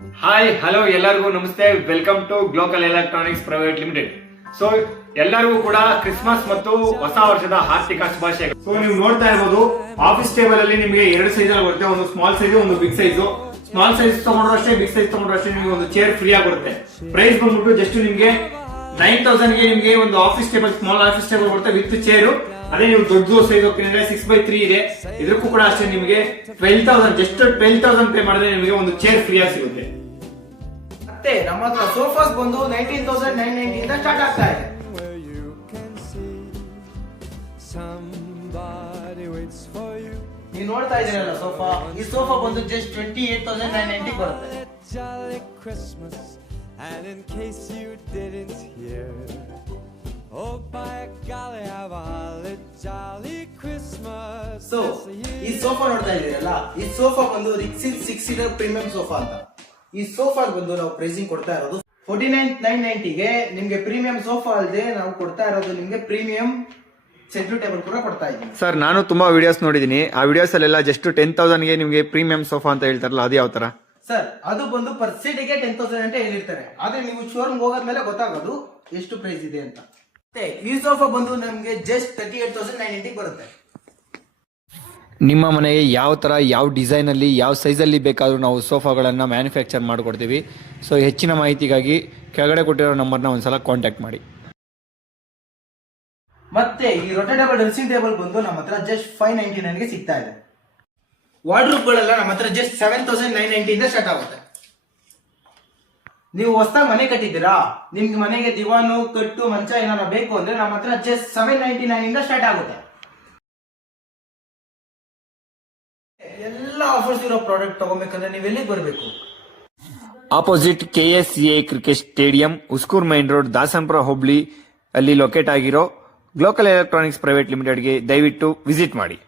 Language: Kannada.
ಹಾಯ್ ಹಲೋ ಎಲ್ಲರಿಗೂ ನಮಸ್ತೆ. Welcome to glocal electronics private limited. So ಎಲ್ಲರಿಗೂ ಕೂಡ ಕ್ರಿಸ್ಮಸ್ ಮತ್ತು ಹೊಸ ವರ್ಷದ ಆರ್ಥಿಕ ಶುಭಾಶಯಗಳು. ಸೊ ನೀವು ನೋಡ್ತಾ ಇರಬಹುದು ಆಫೀಸ್ ಟೇಬಲ್ ಅಲ್ಲಿ ನಿಮಗೆ ಎರಡು ಸೈಜ್ ಅಲ್ಲಿ ಬರುತ್ತೆ, ಒಂದು ಸ್ಮಾಲ್ ಸೈಜ್ ಒಂದು ಬಿಗ್ ಸೈಜ್. ಸ್ಮಾಲ್ ಸೈಜ್ ತಗೊಂಡ್ರು ಅಷ್ಟೇ, ಬಿಗ್ ಸೈಜ್ ತಗೊಂಡ್ರು ಅಷ್ಟೇ ನಿಮಗೆ ಒಂದು ಚೇರ್ ಫ್ರೀ ಆಗಿ ಬರುತ್ತೆ. ಪ್ರೈಸ್ ಬಂದ್ಬಿಟ್ಟು ಜಸ್ಟ್ ನಿಮಗೆ 9,000 ಗೆ ನಿಮಗೆ ಒಂದು office table, small office table ಬರುತ್ತೆ ವಿತ್ ಚೇರು. ಅದೇ ನೀವು ದೊಡ್ಡ ಸೈಜ್ 6x3 ಇದೆ, ಇದಕ್ಕೂ ಕೂಡ ಅಷ್ಟೇ ನಿಮಗೆ 12,000, ಜಸ್ಟ್ 12,000 ಪೇ ಮಾಡಿದ್ರೆ ನಿಮಗೆ ಒಂದು ಚೇರ್ ಫ್ರೀ ಆಗಿ ಸಿಗುತ್ತೆ. ಮತ್ತೆ ನಮ್ಮ ಹತ್ರ ಸೋಫಾಸ್ ಬಂದು 19,990 ಇಂದ ಸ್ಟಾರ್ಟ್ ಆಗ್ತಾ ಇದೆ. ನೀವು ನೋಡ್ತಾ ಇದ್ದೀರಲ್ಲ ಸೋಫಾ, ಈ ಸೋಫಾ ಬಂದು ಜಸ್ಟ್ 28,990 ಬರುತ್ತೆ. And in case you didn't hear, oh by golly have a holly jolly Christmas. So ಈ ಸೋಫಾ ನೋಡ್ತಾ ಇದ್ದೀರಲ್ಲ, ಈ ಸೋಫಾ ಬಂದು ರಿಕ್ಸಿನ್ 6 ಸೀಟರ್ ಪ್ರೀಮಿಯಂ ಸೋಫಾ ಅಂತ. ಈ ಸೋಫಾ ಬಂದು ನಾವು ಪ್ರೈಸಿಂಗ್ ಕೊಡ್ತಾ ಇರೋದು 49,990 ಗೆ. ನಿಮ್ಗೆ ಪ್ರೀಮಿಯಂ ಸೋಫಾ ಅಲ್ಲದೆ ನಾವು ಕೊಡ್ತಾ ಇರೋದು ನಿಮ್ಗೆ ಪ್ರೀಮಿಯಂ ಸೆಂಟ್ರ್ ಟೇಬಲ್ ಕೂಡ ಕೊಡ್ತಾ ಇದ್ದೀನಿ. ಸರ್ ನಾನು ತುಂಬಾ ವಿಡಿಯೋಸ್ ನೋಡಿದೀನಿ, ಆ ವಿಡಿಯೋಸ್ ಅಲ್ಲೆಲ್ಲ ಜಸ್ಟ್ 10,000 ಗೆ ನಿಮಗೆ ಪ್ರೀಮಿಯಂ ಸೋಫಾ ಅಂತ ಹೇಳ್ತಾರಲ್ಲ, ಅದು ಯಾವ ತರ? ಸರ್ ಅದು ಬಂದು ಪರ್ ಸೀಟಿಗೆ 10,000 ಅಂತ ಹೇಳಿರ್ತಾರೆ, ಆದ್ರೆ ನೀವು ಶೋರೂಮ್ ಹೋಗೋದ್ಮೇಲೆ ಗೊತ್ತಾಗೋದು ಎಷ್ಟು ಪ್ರೈಸ್ ಇದೆ ಅಂತ. ಮತ್ತೆ ಈ ಸೋಫಾ ಬಂದು ನಮ್ಗೆ ಜಸ್ಟ್ 38,990 ಬರುತ್ತೆ. ನಿಮ್ಮ ಮನೆಗೆ ಯಾವ ತರ, ಯಾವ ಡಿಸೈನ್ ಅಲ್ಲಿ, ಯಾವ ಸೈಜ್ ಅಲ್ಲಿ ಬೇಕಾದ್ರೂ ನಾವು ಸೋಫಾಗಳನ್ನ ಮ್ಯಾನುಫ್ಯಾಕ್ಚರ್ ಮಾಡಿಕೊಡ್ತೀವಿ. ಸೊ ಹೆಚ್ಚಿನ ಮಾಹಿತಿಗಾಗಿ ಕೆಳಗಡೆ ಕೊಟ್ಟಿರೋ ನಂಬರ್ನ ಒಂದ್ಸಲ ಕಾಂಟ್ಯಾಕ್ಟ್ ಮಾಡಿ. ಮತ್ತೆ ಈ ರೊಟೇಟಬಲ್ ಡ್ರೆಸ್ಸಿಂಗ್ ಟೇಬಲ್ ಬಂದು ನಮ್ಮ ಹತ್ರ ಜಸ್ಟ್ 599 ಗೆ ಸಿಗ್ತಾ ಇದೆ. ವಾರ್ಡ್ರೂಬ್ ಗಳೆಲ್ಲ ನಮ್ಮ ಹತ್ರ ಜಸ್ಟ್ 7,990 ಇಂದ ಸ್ಟಾರ್ಟ್ ಆಗುತ್ತೆ. ನೀವು ಹೊಸದಾಗಿ ಮನೆ ಕಟ್ಟಿದ್ದೀರಾ, ನಿಮ್ಗೆ ಮನೆಗೆ ದಿವಾನು, ಕಟ್ಟು, ಮಂಚ ಏನಾರ ಬೇಕು ಅಂದ್ರೆ ನಮ್ಮ ಹತ್ರ ಜಸ್ಟ್ 799 ಇಂದ ಸ್ಟಾರ್ಟ್ ಆಗುತ್ತೆ. ಎಲ್ಲ ಆಫರ್ಸ್ ಇರೋ ಪ್ರಾಡಕ್ಟ್ ತಗೋಬೇಕಂದ್ರೆ ನೀವು ಎಲ್ಲಿಗೆ ಬರಬೇಕು? Opposite KSCA cricket stadium, Uskur main road, Dasanapura ಹುಬ್ಳಿ ಅಲ್ಲಿ ಲೊಕೇಟ್ ಆಗಿರೋ ಗ್ಲೋಕಲ್ ಎಲೆಕ್ಟ್ರಾನಿಕ್ಸ್ ಪ್ರೈವೇಟ್ ಲಿಮಿಟೆಡ್ಗೆ ದಯವಿಟ್ಟು ವಿಸಿಟ್ ಮಾಡಿ.